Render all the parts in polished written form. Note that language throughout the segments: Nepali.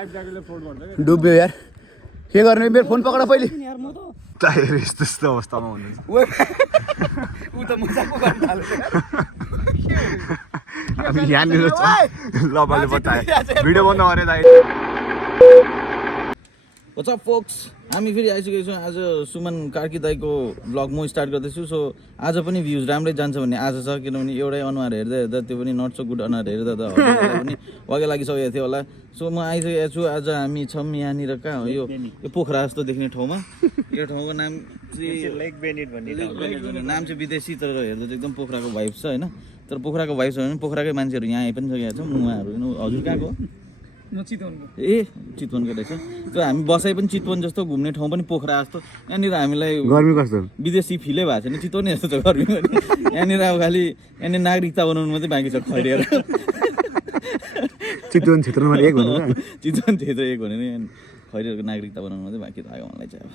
डुब्यो यार के गर्ने मेरो फोन पक्ड पहिले टायर यस्तो अवस्थामा हुनुहुन्छ उ त मजाको गर्न थाल्छ हामी यहाँनिर ल मैले बताएँ भिडियो बन्द गरेँ दाइ What's up folks? हामी फेरि आइसकेको छौँ आज सुमन कार्की दाइको ब्लग म स्टार्ट गर्दैछु सो आज पनि भ्युज राम्रै जान्छ भन्ने आज छ किनभने एउटै अनुहार हेर्दा हेर्दा त्यो पनि नट सो गुड अनुहार हेर्दा त पनि वागे लागिसकेको थियो होला सो म आइसकेको छु आज हामी छौँ यहाँनिर कहाँ हो यो पोखरा जस्तो देख्ने ठाउँमा यो ठाउँको नाम चाहिँ लेक बेनिट भन्ने नाम चाहिँ विदेशी तर हेर्दा चाहिँ एकदम पोखराको भाइब्स छ होइन तर पोखराको भाइब्स हो भने पोखराकै मान्छेहरू यहाँ आइ पनि सकेका छौँ उहाँहरू हजुर कहाँको ए चितवनको रहेछ त्यो हामी बसाइ पनि चितवन जस्तो घुम्ने ठाउँ पनि पोखरा जस्तो यहाँनिर हामीलाई गर्मी कस्तो विदेशी फिलै भएको छैन चितवन जस्तो छ गर्मी पनि यहाँनिर अब खालि यहाँनिर नागरिकता बनाउनु मात्रै बाँकी छ खैरिएर चितवन क्षेत्रमा एक भन्नु चितवन क्षेत्र एक भने नि खैरियरको नागरिकता बनाउनु मात्रै बाँकी लाग्यो मलाई चाहिँ अब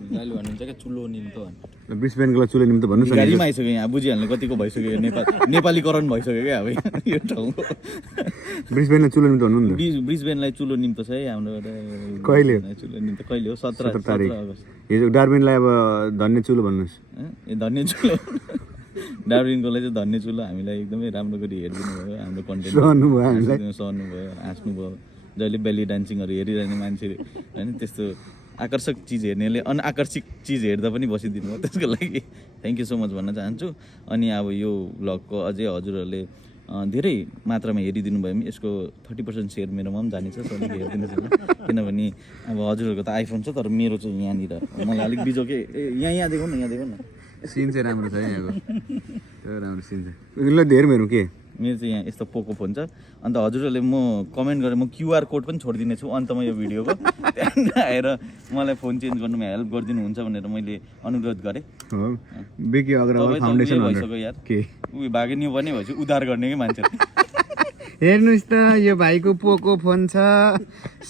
गाली भन्नुहुन्छ क्या चुलो निम्तो ब्रिस्बेनको चुलो निम्तो भन्नु छ गाडीमा आइसक्यो यहाँ बुझिहाल्ने कतिको भइसक्यो नेपालीकरण भइसक्यो क्या अब यो ठाउँको ब्रिस्बेनलाई चुलो निम्तो भन्नु नि ब्रिस्बेनलाई चुलो निम्तो छ है हाम्रो कहिले चुलो निम्तो कहिले हो 17 तारिक हिजो डार्विनलाई अब धन्य चुलो भन्नुहोस् ए धन्य चुलो डार्विनकोलाई चाहिँ धन्य चुलो हामीलाई एकदमै राम्रो गरी हेरिदिनु भयो हाम्रो कन्टेन्ट सहनु भयो हाँस्नु भयो जहिले बेली डान्सिङहरू हेरिरहने मान्छे होइन त्यस्तो आकर्षक चिज हेर्नेले अनआकर्षित चिज हेर्दा पनि बसिदिनु भयो त्यसको लागि थ्याङ्क यू सो मच भन्न चाहन्छु अनि अब यो भ्लगको अझै हजुरहरूले धेरै मात्रामा हेरिदिनु भयो भने यसको 30% सेयर मेरोमा पनि जानेछ सो अलिक हेरिदिनुहोस् न किनभने अब हजुरहरूको त आइफोन छ तर मेरो चाहिँ यहाँनिर मलाई अलिक बिजोकै यहाँ देखौँ न यहाँ देखौँ न सिन चाहिँ राम्रो छ यहाँको राम्रो सिन छ ल धेरै मेरो के मेरो चाहिँ यहाँ यस्तो पोको फोन छ अन्त हजुरहरूले म कमेन्ट गरेर म क्युआर कोड पनि छोडिदिनेछु अन्तमा यो भिडियोको त्यहाँ आएर मलाई फोन चेन्ज गर्नुमा हेल्प गरिदिनुहुन्छ भनेर मैले अनुरोध गरेँ बिकी अग्रवाल फाउन्डेसन भइसक्यो यार के उयो भागे न्यू पनि भएपछि उद्धार गर्ने कि मान्छे हेर्नुहोस् त यो भाइको पोको फोन छ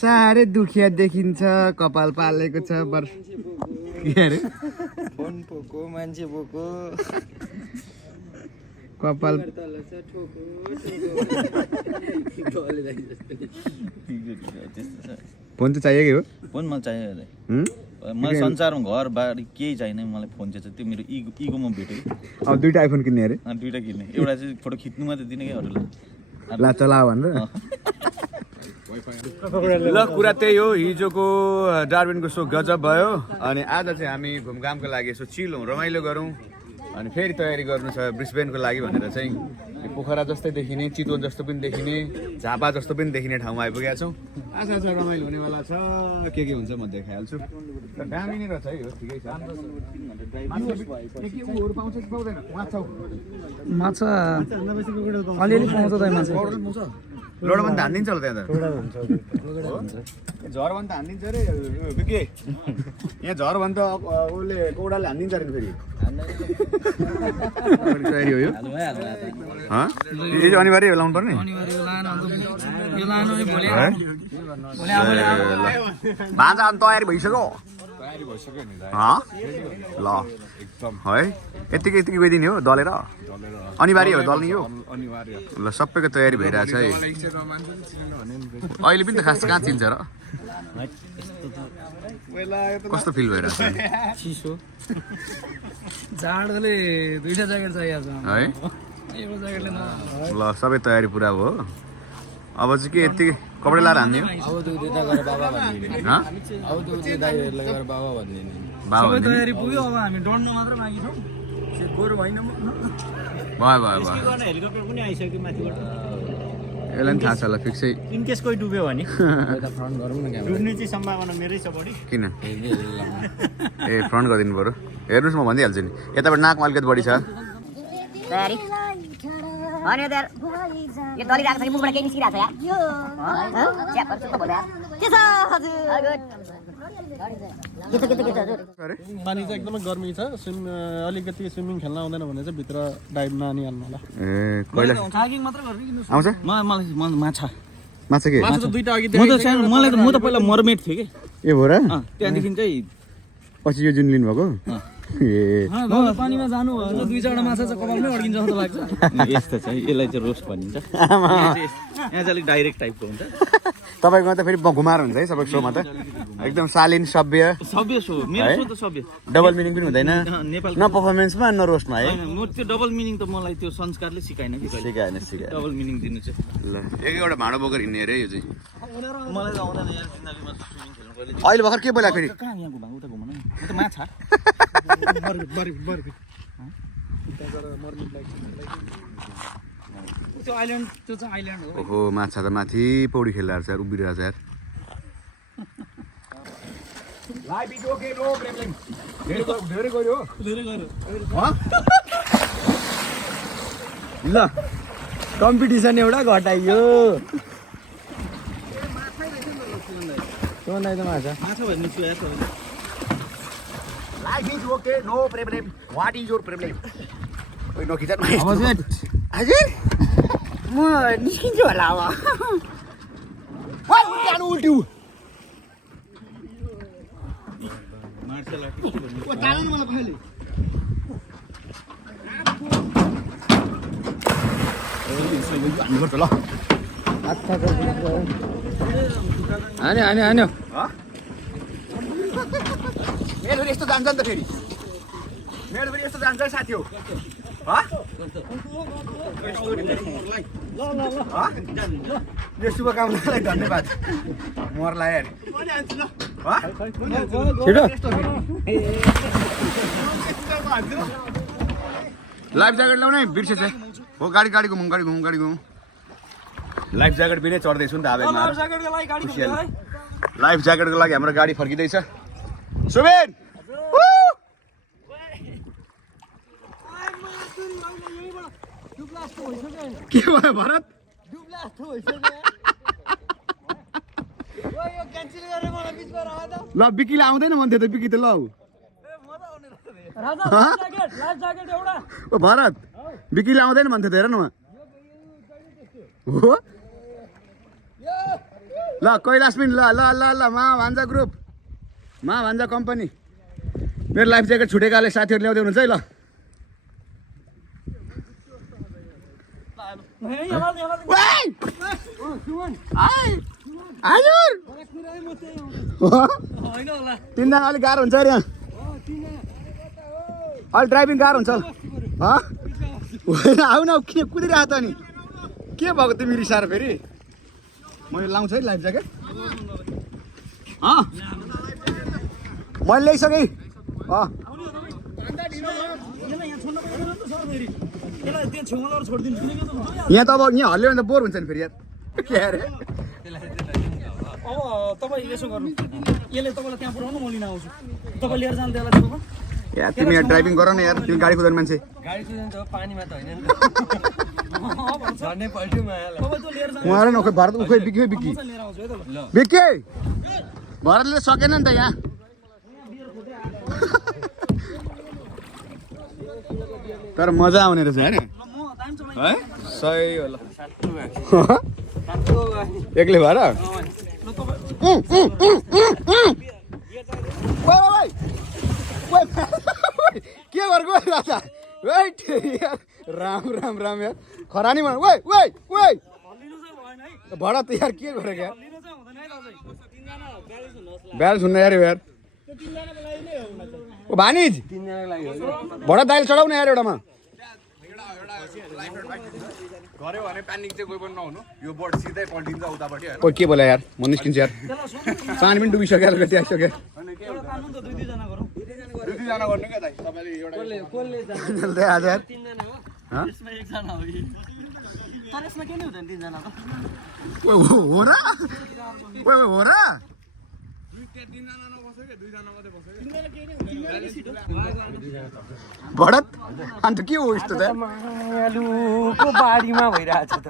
साह्रै दुखिया देखिन्छ कपाल पालेको छ के अरे फोन पोको मान्छे पोको कपाल फोन चाहिँ चाहिएकै हो फोन मलाई चाहियो मलाई संसारमा घर बारी केही छैन मलाई फोन चाहिँ त्यो मेरो इगोमा भेट्यो अब दुईटा आइफोन किन्ने अरे दुईटा किन्ने एउटा चाहिँ फोटो खिच्नु मात्रै दिने क्या अरूलाई ला चला भनेर ल कुरा त्यही हो हिजोको डार्विनको सो गजब भयो अनि आज चाहिँ हामी घुमघामको लागि यसो चिल हौँ रमाइलो गरौँ अनि फेरि तयारी गर्नु छ ब्रिस्बेनको लागि भनेर चाहिँ पोखरा जस्तै देखिने चितवन जस्तो पनि देखिने झापा जस्तो पनि देखिने ठाउँमा आइपुगेका छौँ आज रमाइलो हुनेवाला छ के हुन्छ म देखाइहाल्छु दामी नै रहेछ है हो ठिकै छ माछा अलिअलि पाउँछ त माछा लोडो पनि हानिदिन्छ होला त्यहाँ त झर भने त हानिदिन्छ अरे के यहाँ झर भने त उसले कौडाले हानिदिन्छ अरे फेरि तयारी हो यो अनिवार्य लाउनु पर्ने भान्जा अनि तयारी भइसक्यो ल है यतिकै गइदिने हो दलेर अनिवार्य हो दल्ने हो ल सबैको तयारी भइरहेछ है अहिले पनि त खास कहाँ चिन्छ र कस्तो फिल भइरहेछ चिसो जाडोले दुईटा ज्याकेट चाहिएको छ है ल सबै तयारी पुरा भयो अब चाहिँ के यतिकै कपडा लाएर हान्ने हो सबै तयारी पुग्यो अब हामी डढ्न मात्र बाँकी छौँ हेलिकप्टर पनि आइसक्यो माथिबाट यसलाई पनि थाहा छ होला फिक्सै इन केस कोही डुब्यो भने डुब्ने चाहिँ सम्भावना मेरै छ बढी किन ए फ्रन्ट गरिदिनु पऱ्यो हेर्नुहोस् म भनिदिइहाल्छु नि यताबाट नाकमा अलिकति बढी छ पानी चाहिँ एकदमै गर्मी छ अलिकति स्विमिङ खेल्न आउँदैन भने चाहिँ भित्र डाइभमा हानिहाल्नु होला ए कहिले कायाकिङ मात्र गर्ने कि आउँछ मलाई माछा माछा त दुईटा अघि म त पहिला मरमेड थिएँ कि ए हो र त्यहाँदेखि चाहिँ पछि यो जुन लिनुभएको ए पानीमा जानु भयो भने दुई चारवटा माछा चाहिँ कपालमै अड्किन्छ जस्तो लाग्छ। यस्तो छ यसलाई चाहिँ रोस्ट भनिन्छ। यहाँ चाहिँ अलिक डाइरेक्ट टाइपको हुन्छ। तपाईँकोमा त फेरि घुमाएर हुन्छ है सबै सोमा त एकदम शालीन सभ्य सभ्य सो मेरो सो त सभ्य। डबल मिनिङ पनि हुँदैन नेपाल न पर्फर्मेन्समा न रोस्टमा है। म त्यो डबल मिनिङ त मलाई त्यो संस्कारले सिकाएन कि कहिले। सिकाएन डबल मिनिङ दिनु चाहिँ ल एकैवटा भाँडो बोकेर हिँड्ने अरे यो चाहिँ। मलाई त आउँदैन यार जिन्दगीमा स्विमिङ खेल्नु कहिले। अहिले भर्खर के बोला फेरि कहाँ यहाँ घुमाउँ उता घुमाउनु म त माछा त्यो आइल्यान्ड त्यो चाहिँ आइल्यान्ड हो। ओहो माछा त माथि पौडी खेलिरहेको छ यार उभिरहेको छ यार। ल कम्पिटिसन एउटा घटाइयो माछा माछा भन्ने छु यार तपाईँले। Life is okay, no problem. What is your problem? ओइ नखिचा न हजुर म निस्किन्छु होला अब वाइ उल्ट्यानु उल्ट्यु मार्शल आर्ट ओ तान्नु मलाई पहिले ल हान्यो मेरो फेरि यस्तो जान्छ नि त फेरि मेरो फेरि यस्तो जान्छ साथी हो यो शुभकामनालाई धन्यवाद मर्ला यार लाइफ ज्याकेट ल्याउने बिर्सेछ हो गाडी घुमौँ लाइफ ज्याकेट बिनै चढ्दैछु नि त आवेगमा लाइफ ज्याकेटको लागि हाम्रो गाडी फर्किँदैछ सुमेन के भयो भरत ल बिकीले आउँदैन भन्थ्यो त बिकी त ल भरत बिकीले आउँदैन भन्थ्यो त हेर न हो ल कैलाश पनि ल ल ल ल भान्जा ग्रुप भान्जा कम्पनी मेरो लाइफ ज्याकेट छुटेकाले साथीहरू ल्याउँदै हुनुहुन्छ है ल तिनजना अलिक गाह्रो हुन्छ अरे यहाँ अलिक ड्राइभिङ गाह्रो हुन्छ होइन आऊ न किन कुदिरहेको त नि के भएको तिमी रिसाएर फेरि मैले लाउँछु है लाइफ ज्याकेट मैले ल्याइसकेँ यहाँ त अब यहाँ हल्यो भने त बोर हुन्छ नि फेरि यार के अरे अब तपाईँ यसो गर्नु यसले तपाईँलाई त्यहाँ पुऱ्याउनु म लिन आउँछु तपाईँ लिएर जानु त्यसलाई यार तिमी यहाँ ड्राइभिङ गर न यार तिमी गाडी कुदाउने मान्छे गाडी कुदाउनु त पानीमा त होइन नि झर्नै पल्ट्यो तपाईँ त लिएर जानु उहाँहरू नखै भारत उखै बिकी बिकी लिएर आउँछु है त ल बिके भरतले सकेन नि त यहाँ तर मजा आउने रहेछ होइन है सही होला एक्लै भएर के गरेको राजा वेट राम राम राम यार खरानी भन ओइ ओइ ओइ भडा त यार के गरेको यार ब्यालेन्स हुन्न यार यार ओ भानिज भडा दाइल चढाउन यार एउटामा गऱ्यो भने प्यानिक चाहिँ कोही पनि नहुनु यो बोर्ड सिधै पल्टिन्छ उतापट्टि कोही के बोला यार म निस्किन्छ यार पानी पनि डुबिसक्यो अलिकति आइसक्यो दुईजना गर्नु क्या दाइ तपाईँले एउटा आज यार हो र हो र भडत अन्त के हो यस्तो त बारीमा भइरहेछ त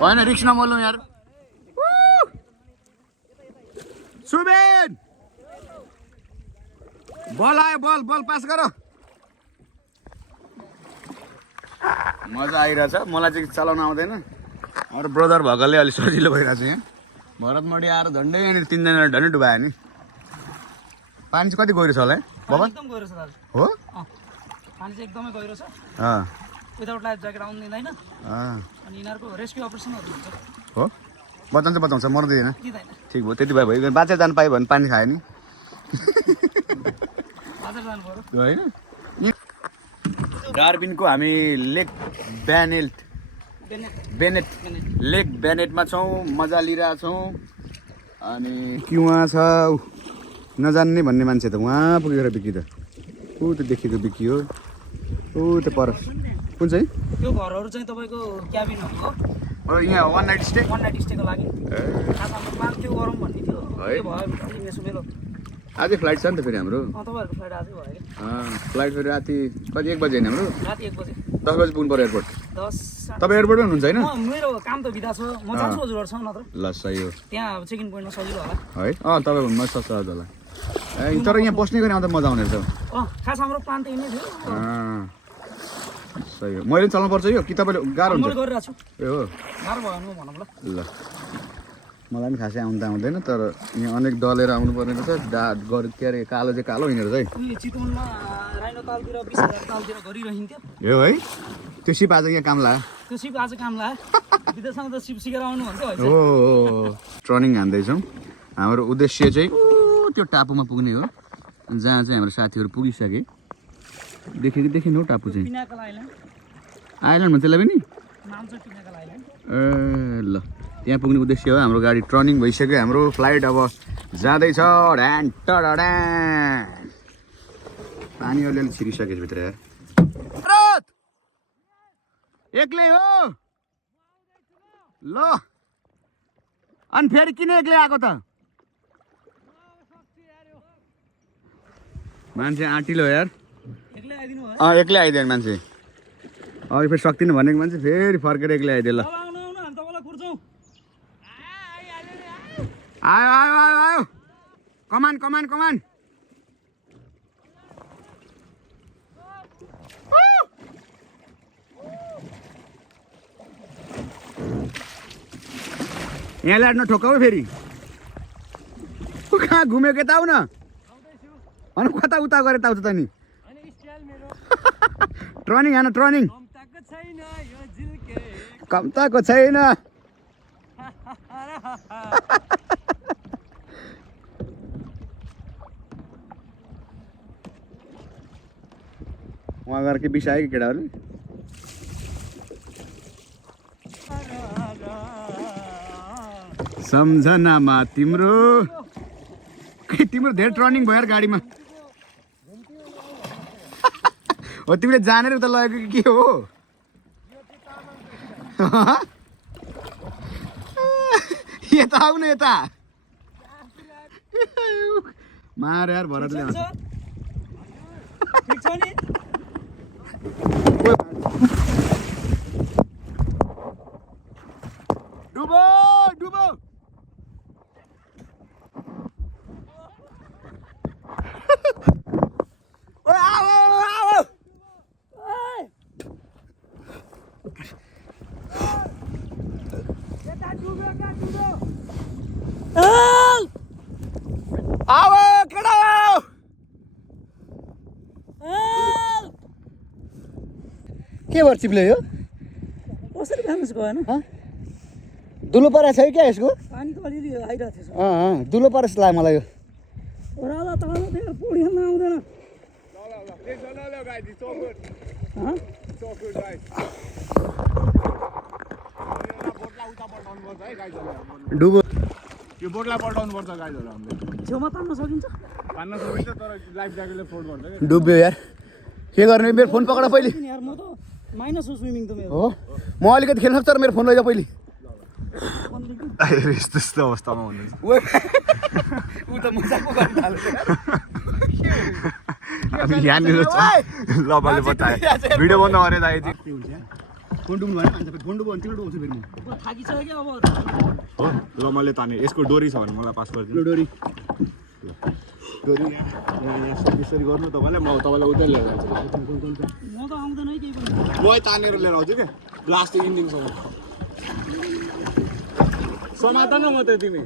होइन रिक्स नमोल्नु यार सुमेन बल आयो बल पास गर मजा आइरहेछ मलाई चाहिँ चलाउन आउँदैन अरू ब्रदर भएकोले अलिक सजिलो भइरहेछ यहाँ भरत मडी आएर झन्डै यहाँनिर तिनजना झन्डै डुबायो नि पानी चाहिँ कति गहिरो छ होला है बाबा एकदम गहिरो छ दाजु हो पानी चाहिँ एकदमै गहिरो छ अँ विदाउट लाइफ ज्याकेट आउनु दिँदैन अँ अनि यिनीहरूको रेस्क्यु अपरेसनहरू हुन्छ हो बचाउँछ बचाउँछ मर्दैन दिँदैन ठिक भयो त्यति भए भयो बाँचेर जानु पायो भने पानी खायो नि बाजार जानु पर्यो होइन डार्विनको हामी लेक बेनेट लेक बेनेटमा छौँ मजा लिइरहेछौँ अनि कि उहाँ छ नजान्ने भन्ने मान्छे त उहाँ पुगेर बिकी त ऊ त देखेको बिकी हो ऊ त पर कुन चाहिँ त्यो घरहरू चाहिँ तपाईँको क्याबिनहरू हो यहाँ वान नाइट स्टे स्टेको लागि खास हाम्रो प्लान त्यो गरौँ भन्ने थियो त्यो भयो मेसो मेरो आजै फ्लाइट छ नि त फेरि हाम्रो तपाईँहरूको फ्लाइट आजै भयो फ्लाइट फेरि राति कति 1 बजे होइन हाम्रो राति 1 बजे 10 बजे पुग्नु पर्यो एयरपोर्ट 10 तपाईँ एयरपोर्टमै हुनुहुन्छ होइन मेरो काम त बिदा छ म जान्छु हजुरहरूसँग नत्र ल सही हो त्यहाँ चेक इन पोइन्टमा सजिलो होला है तपाईँ हुनु सस्तो होला तर यहाँ बस्ने गरी आउँदा मजा आउने रहेछ खास हाम्रो प्लान त यिनै थियो सही हो मैले चलाउनु पर्छ यो कि तपाईँले गाह्रो हुन्छ मैले गरिरहेको छु ए हो गाह्रो भयो भने भनौँ ल मलाई पनि खासै आउनु त आउँदैन तर यहाँ अनेक डलेर आउनु पर्ने रहेछ के अरे कालो चाहिँ कालो हिँडेर चाहिँ चितवनमा राइनो तालतिर 20,000 तालतिर गरिरहन्थ्यो यो है त्यो सिप आज यहाँ काम लाग्यो त्यो सिप आज काम लाग्यो विदेशसँग त सिप सिकेर आउनु भन्थ्यो हो ट्रनिङ हान्दैछौँ हाम्रो उद्देश्य चाहिँ त्यो टापुमा पुग्ने हो जहाँ चाहिँ हाम्रो साथीहरू पुगिसके देखेन हो टापु चाहिँ पिनाकल आइल्यान्ड आइल्यान्ड भन्छ त्यसलाई पनि नाम चाहिँ पिनाकल आइल्यान्ड ए ल त्यहाँ पुग्ने उद्देश्य हो हाम्रो गाडी टर्निङ भइसक्यो हाम्रो फ्लाइट अब जाँदैछ ढ्यान टडाड्यान पानी अलिअलि छिरिसकेछ भित्र यार भरत एक्लै हो ल अनि फेरि किन एक्लै आएको त मान्छे आँटिलो यार एक्लै आइदिनु भयो एक्लै आइदियो मान्छे अघि फेरि सक्दिनँ भनेको मान्छे फेरि फर्केर एक्लै आइदियो ल आउनु हामी तपाईँलाई कुर्छौँ आयो आयो आयो आयो कमान कमान कमान यहाँ ल्याड नठोकाउ फेरि कहाँ घुमेको यता आउ न अनि कता उता गरे त त नि ट्रनिङ होइन ट्रनिङ कम्ताको छैन वहाँ गएर के बिसायो कि केटाहरूले सम्झनामा तिम्रो धेरै ट्रनिङ भयो गाडीमा हो तिमीले जानेर उता लगेको कि के हो यता आऊ न यता मार यार भरतले ठिक छ नि डुबो डुबो के भएर चिप्ले यो कसरी खानु गएन दुलो परेको छ क्या यसको पानी त अलिअलि आइरहेको थियो दुलो परेको लाग्यो मलाई यो ओह्रालो तल त्यहाँ पौडी खेल्न आउँदैन डुबो यो बोटलाई पल्टाउनु पर्छ गाइजहरू हामीले छेउमा तान्न सकिन्छ पान्न सकिन्छ तर लाइफ ज्याकेटले फ्लोट गर्छ कि डुब्यो यार के गर्ने मेरो फोन पक्ड पहिले यार म त माइनस हो स्विमिङ त मेरो हो म अलिकति खेल्न सक्छु तर मेरो फोन लैजा पहिले यस्तो यस्तो अवस्थामा हुनुहुन्छ ऊ त मजाको गर्न थाल्छ अनि यहाँनिर ल मैले बताएँ भिडियो बन्द गरेँ दाइ चाहिँ के हुन्छ फोन डुब्नु भएन मान्छे फोन डुब्यो भने तिम्रो डुब्छ फेरि म थाकिसक्यो क्या अब हो ल मैले ताने यसको डोरी छ भने मलाई पास गरिदिनु डोरी डोरी यहाँ यसरी गर्नु तपाईँलाई म तपाईँलाई उतै लिएर जान्छु म त आउँदैन है केही पनि म तानेर लिएर आउँछु क्या प्लास्टिक इन्जिनसँग समात न म त तिमी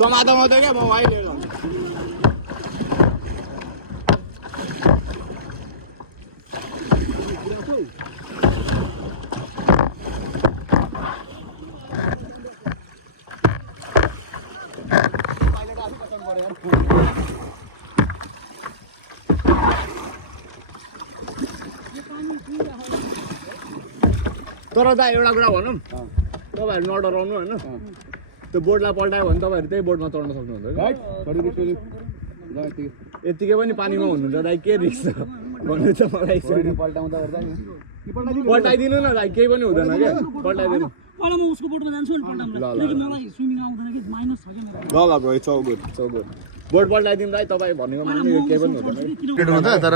समात म त क्या म वाइ लिएर जान्छु तर दा एउटा कुरा भनौँ तपाईँहरू नडराउनु होइन त्यो बोटलाई पल्टायो भने तपाईँहरू त्यही बोटमा चढ्न सक्नुहुन्छ यत्तिकै पनि पानीमा हुनुहुन्छ दाइ के रिक्स छ भन्नु त मलाई पल्टाइदिनु न दाइ केही पनि हुँदैन क्या पल्टाइदिनु पहिला म उसको बोटमा जान्छु नि पल्टाउँदा किनकि मलाई स्विमिङ आउँदैन कि माइनस छ कि मेरो ल ब्रो इट्स गुड बोट पल्टाइदिनु दाइ तपाईँ भनेको मान्ने केही पनि हुँदैन तर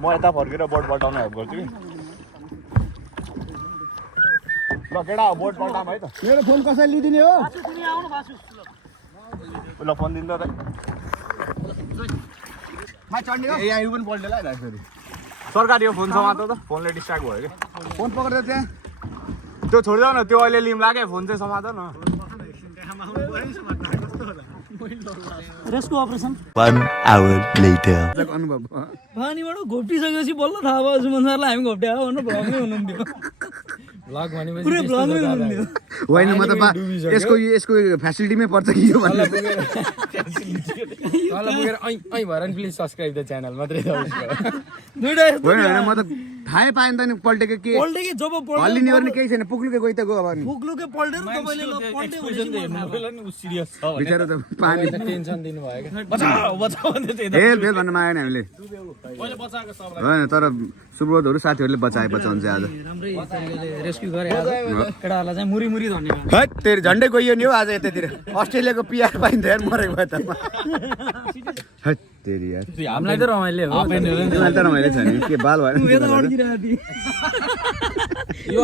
म यता फर्केर बोट पल्टाउन हेल्प गर्छु कि ल केटा बोट पल्टाम है त मेरो फोन कसैले लिदिने हो तिमी आउनु बासु ल फोन दिनु त यहाँ यो पनि पल्टेला है फेरि सरकारी यो फोन समातो त फोनले डिस्ट्र्याक्ट भयो कि फोन पक्रेर त्यहाँ त्यो छोडिदेऊ न त्यो अहिले लिम लाग्यो फोन चाहिँ समातो न रेस्क्यु अपरेसन 1 hour later. अनुभव पानीबाट घोप्टिसकेपछि बल्ल थाहा भयो सुमन सरलाई हामी घोप्ट्या हो भनेर भ्लगमै हुनुहुन्थ्यो पुरै भ्लगमै हुनुहुन्थ्यो होइन म त यसको फ्यासिलिटीमै पर्छ कि यो भन्ने दुईटा होइन म त थाहै पाएन त नि पल्टेको के पल्टे कि जब हल्लिने गर्ने केही छैन पुग्लुकै गइ त गयो अब नि पुग्लुकै पल्टेर तपाईँले ल पल्टे बिचरा त पानी टेन्सन दिनु भयो क्या हेल भेल भन्न मागेन हामीले होइन तर सुब्रोतहरू साथीहरूले बचाउनु चाहिँ आज राम्रै तरिकाले रेस्क्यु गरे आज केटाहरूलाई चाहिँ मुरी मुरी धन्यवाद है तेरो झन्डै गइयो नि हो आज यतातिर अस्ट्रेलियाको पिआर पाइन्छ यार मरेको भए त है तेरी यार हामीलाई त रमाइलो हो तिमीलाई त रमाइलो छ नि के बाल भयो यता अड्किरहेको थिएँ यो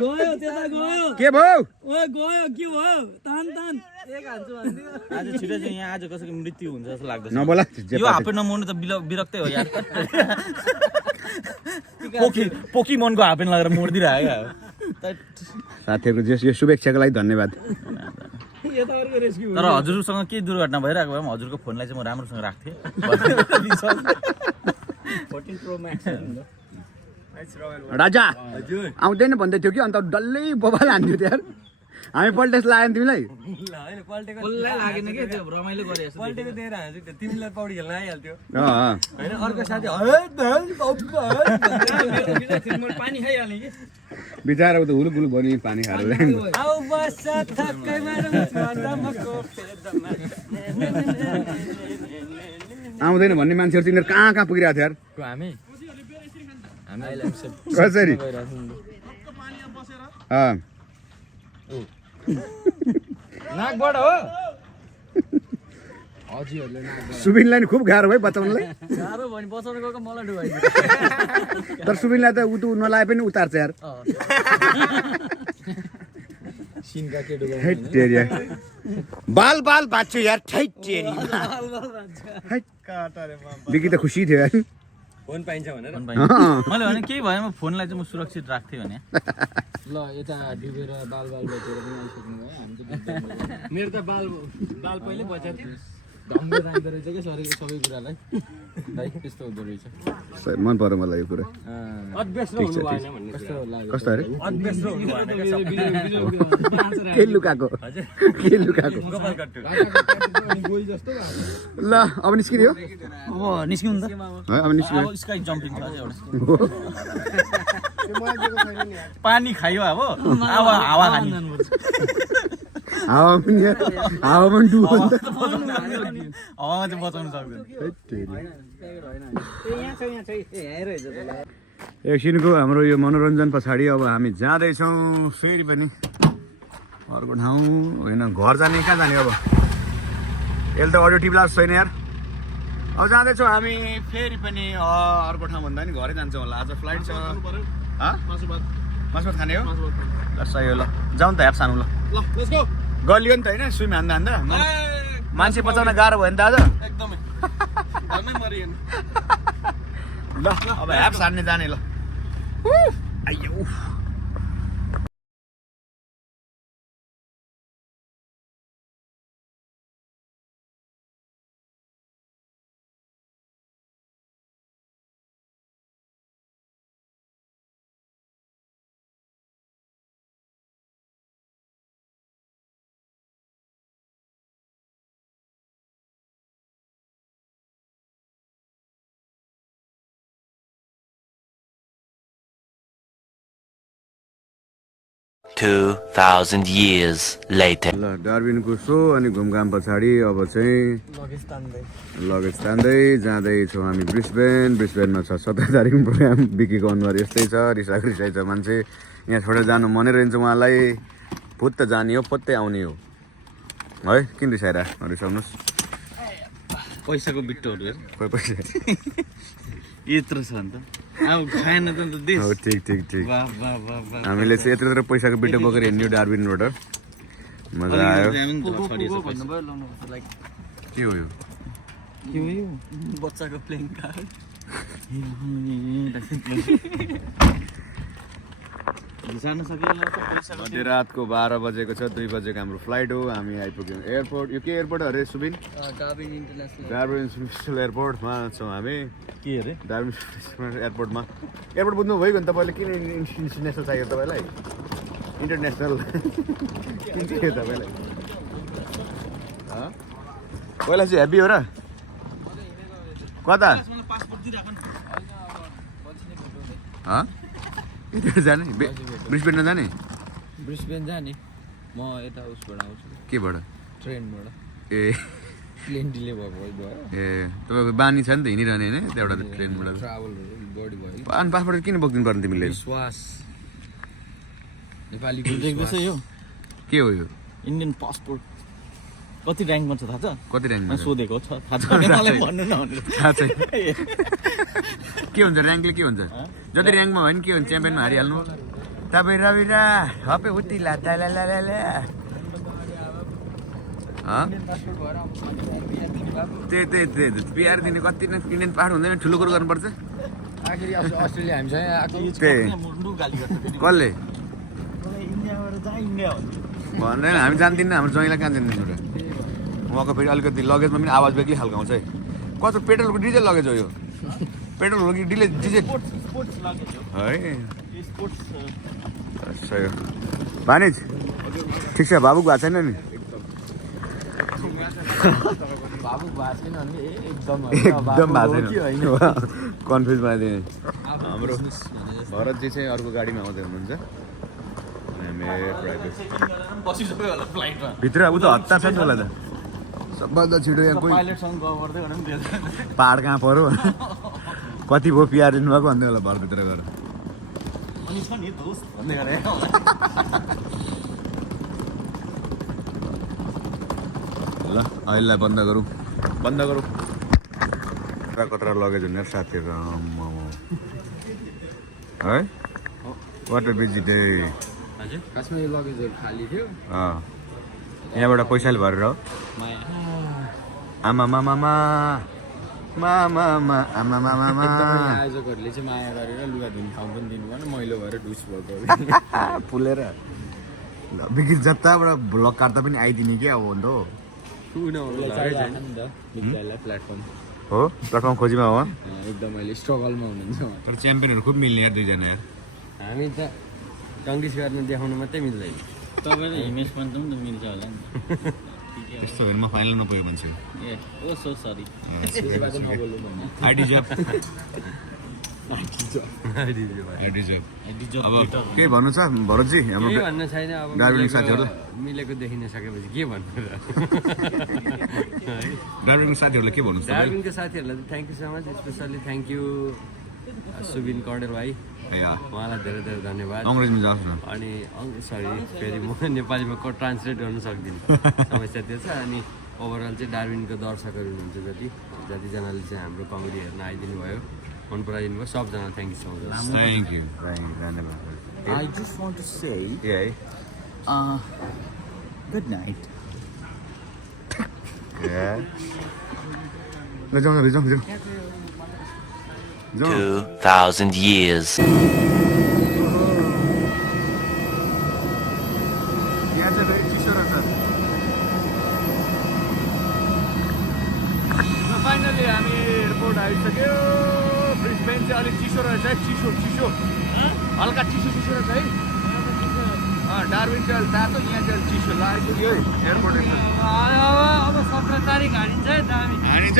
गयो त्यता गयो के भयो ओए गयो के भयो तान तान आज छिटो चाहिँ यहाँ आज कसैको मृत्यु हुन्छ जस्तो लाग्दैछ नबोला यो हाफे नमोड्नु त विरक्तै हो यार पोकी मनको हाफेन लगेर मोडिदिरहेको साथीहरूको यो शुभेच्छाको लागि धन्यवाद यता अर्को रेस्क्यु तर हजुरसँग के दुर्घटना भइरहेको भए पनि हजुरको फोनलाई चाहिँ म राम्रोसँग राख्थेँ 14 प्रो म्याक्स राजा आउँदैन भन्दै थियो कि अन्त डल्लै बबाल हान्थ्यो त्यहाँ हामी पल्टेस लाग्यो तिमीलाई कसलाई लागेन के त्यो रमाइलो गरे जस्तो पल्टेको दिएर हान्छ तिमीलाई पौडी खेल्न आइहाल्थ्यो अँ होइन अर्को साथी पानी खाइहालेँ कि बिचरा उ त हुलुक हुलुक भयो नि पानी खाएर आउँदैन भन्ने मान्छेहरू तिनीहरू कहाँ कहाँ पुगिरहेको थियो यार हामी कसरी नाकबाट हो सुबिनलाई नि खुब गाह्रो भयो बचाउनलाई गाह्रो भयो नि बचाउनु गएको मलाई डुबाइदियो तर सुबिनलाई त उ नलाए पनि उतार्छ यार हैट तेरी यार बाल बाल बाँच्यो यार ठैट तेरी बिकी त खुसी थियो यार फोन पाइन्छ भनेर मैले भने केही भएन फोनलाई चाहिँ म सुरक्षित राख्थेँ भने ल यता डुबेर बाल बचेर पनि आइसक्नु भयो हामी त मेरो त बाल पहिल्यै बचेर धम्बो राख्दो रहेछ क्या शरीरको सबै कुरालाई दाइ त्यस्तो हुँदो रहेछ मन पर्यो मलाई यो कुरा अभ्यस्त हुनु भएन भन्ने कस्तो लाग्यो कस्तो अरे अभ्यस्त हुनु भएन के लुकाएको के लुकाएको गोई जस्तो ल अब निस्किने हो अब निस्किनु त है अब निस्किने अब स्काई जम्पिङ छ अझै एउटा पानी खायो अब हावा खाने हावा पनि डुबो हावामा चाहिँ बचाउनु सक्दैन एकछिनको हाम्रो यो मनोरञ्जन पछाडि अब हामी जाँदैछौँ फेरि पनि अर्को ठाउँ होइन घर जाने कहाँ जाने अब यसले त अडियो टिप्ला छैन यार अब जाँदैछौँ हामी फेरि पनि अर्को ठाउँ भन्दा नि घरै जान्छौँ होला आज फ्लाइट छ मासुभात खाने हो ल सही हो ल जाउँ त ह्याप सानो ल गलियो नि त होइन स्विम हान्दा हान्दा मान्छे बचाउन गाह्रो भयो नि त आज एकदमै घरमै मरिएन ल अब ह्याप सान्ने जाने ल आइयो 2,000 years later. ल डार्विनको सो अनि घुमघाम पछाडि अब चाहिँ लगेज तान्दै जाँदैछौँ हामी ब्रिस्बेनमा छ 17 तारिकको प्रोग्राम। बिकीको अनुहार यस्तै छ, रिसाइ छ मान्छे। यहाँ छोडेर जानु मनै रहन्छ उहाँलाई। फुत्त जाने हो पत्तै आउने हो है। किन रिसाइरा रिसाउनुहोस्। पैसाको बिट्टोहरू खोइ पैसा यत्रो छ नि त अब खाएन त अन्त देश। हो ठिक वाह वाह वाह वाह। हामीले चाहिँ यत्रो पैसाको बिटो बोकेर हिँड्यो डार्विनबाट। मजा आयो। के हो यो? बच्चाको प्लेइङ कार्ड जान सकिएन त पैसाको मध्यरातको 12 बजेको छ। 2 बजेको हाम्रो फ्लाइट हो। हामी आइपुग्यौँ एयरपोर्ट। यो के एयरपोर्ट अरे Subin? Darwin international Darwin international एयरपोर्टमा छौँ हामी। के अरे डार्विन इन्टरनेसनल एयरपोर्टमा। एयरपोर्ट बुझ्नु भयो नि तपाईँले? किन इन्टरनेसनल चाहियो तपाईँलाई? इन्टरनेसनल किन चाहियो तपाईँलाई? पहिला चाहिँ हेभी हो र? कता जाने? ब्रिस्बेन जाने? ब्रिस्बेन जाने म यता उसबाट आउँछु केबाट? ट्रेनबाट ए प्लेन डिले भयो ए तपाईँको बानी छ नि त हिँडिरहने होइन त्यहाँबाट ट्रेनबाट। ट्राभलहरू बढी भयो अनि पासपोर्ट किन बोकिदिनु पर्ने तिमीले? विश्वास नेपाली देख्दैछ यो के हो यो? इन्डियन पासपोर्ट कति र्याङ्कमा छ थाहा छ? कति र्याङ्कमा छ? सोधेको छ थाहा छ भने मलाई भन्नु न भनेर। थाहा छैन। के हुन्छ र्याङ्कले? के हुन्छ? जति र्याङ्कमा भयो नि के हुन्छ? च्याम्पियनमा हारिहाल्नु तपाईँ रविरा हपे उतिला त्यही पिआर दिने कति नै इन्डियन पासपोर्ट हुँदैन। ठुलो कुरो गर्नुपर्छ। आखिरी अस्ट्रेलिया हामीसँग आएको त्यही कसले भन्दैन? हामी जान्दिनँ। हाम्रो ज्वाइँलाई कहाँ जान्दिनँ र? उहाँको फेरि अलिकति लगेजमा पनि आवाज बेग्लै खालको आउँछ है। कस्तो पेट्रोलको डिजेल लगेज हो यो? पेट्रोल हो कि डिजेल है? सही हो। भानिज ठिक छ? भावुक भएको छैन नि? बाबु भएको छैन भने एकदम एकदम भएको छैन। कन्फ्युज बनाइदिने। हाम्रो भरतजी चाहिँ अर्को गाडीमा आउँदै हुनुहुन्छ। भित्र ऊ त हत्ता छ नि होला त। सबभन्दा छिटो यहाँ कोही पाहाड कहाँ पऱ्यो कति भयो पिआर दिनुभएको भन्दै होला भरभित्र गएर। ल अहिले बन्द गरौँ कत्रा लगेज हुने साथीहरू है। What a busy day. खासमा यो लगेजहरू खाली थियो यहाँबाट पैसाले भरेर हो। आमा आयोजकहरूले चाहिँ माया गरेर लुगा धुने ठाउँ पनि दिनु भएन, मैलो भएर डुस भएको फुलेर बिक्री जताबाट भ्लग काट्दा पनि आइदिने क्या अब अन्त विद्यालय प्लेटफर्म हो। प्लेटफर्म खोजीमा हो एकदम अहिले स्ट्रगलमा हुनुहुन्छ। तर च्याम्पियनहरू खुब मिल्ने यार दुईजना यार। हामी त टङ्गिस गर्न देखाउनु मात्रै मिल्दैन। तपाईँले हिमेश पन्त पनि त मिल्छ होला नि। त्यस्तो भएर म फाइनल नपुगेको मान्छे हो। ए ओ सो सरी। अब के भन्नु छ भरतजी? हाम्रो के भन्नु छैन अब डार्विन साथीहरूलाई मिलेको देखिन सकेपछि के भन्नु र। डार्विनको साथीहरूलाई के भन्नु छ? डार्विनको साथीहरूलाई त thank you so much. Specially thank you Subin Karnel भाइ, उहाँलाई धेरै धेरै धन्यवाद। अङ्ग्रेजीमा जाओस् न। अनि सरी फेरि म नेपालीमा ट्रान्सलेट गर्न सक्दिनँ, समस्या त्यो छ। अनि ओभरअल चाहिँ डार्विनको दर्शकहरू हुनुहुन्छ जतिजनाले चाहिँ हाम्रो कमेडी हेर्न आइदिनु भयो, मन पराइदिनु भयो, सबजना thank you so much. Thank you धन्यवाद। I just want to say good night. ल जाउँ न जाउँ 2,000 years. यहाँ चाहिँ फेरि चिसो रहेछ। फाइनली हामी एयरपोर्ट आइसक्यो। ब्रिस्बेन चाहिँ अलिक चिसो रहेछ है। चिसो हल्का चिसो रहेछ है। डार्विन चाहिँ अलिक तातो, यहाँ चाहिँ अलिक चिसो आइपुग्यो है एयरपोर्ट। अब 17 तारिक हानिन्छ है त हामी। हानिन्छ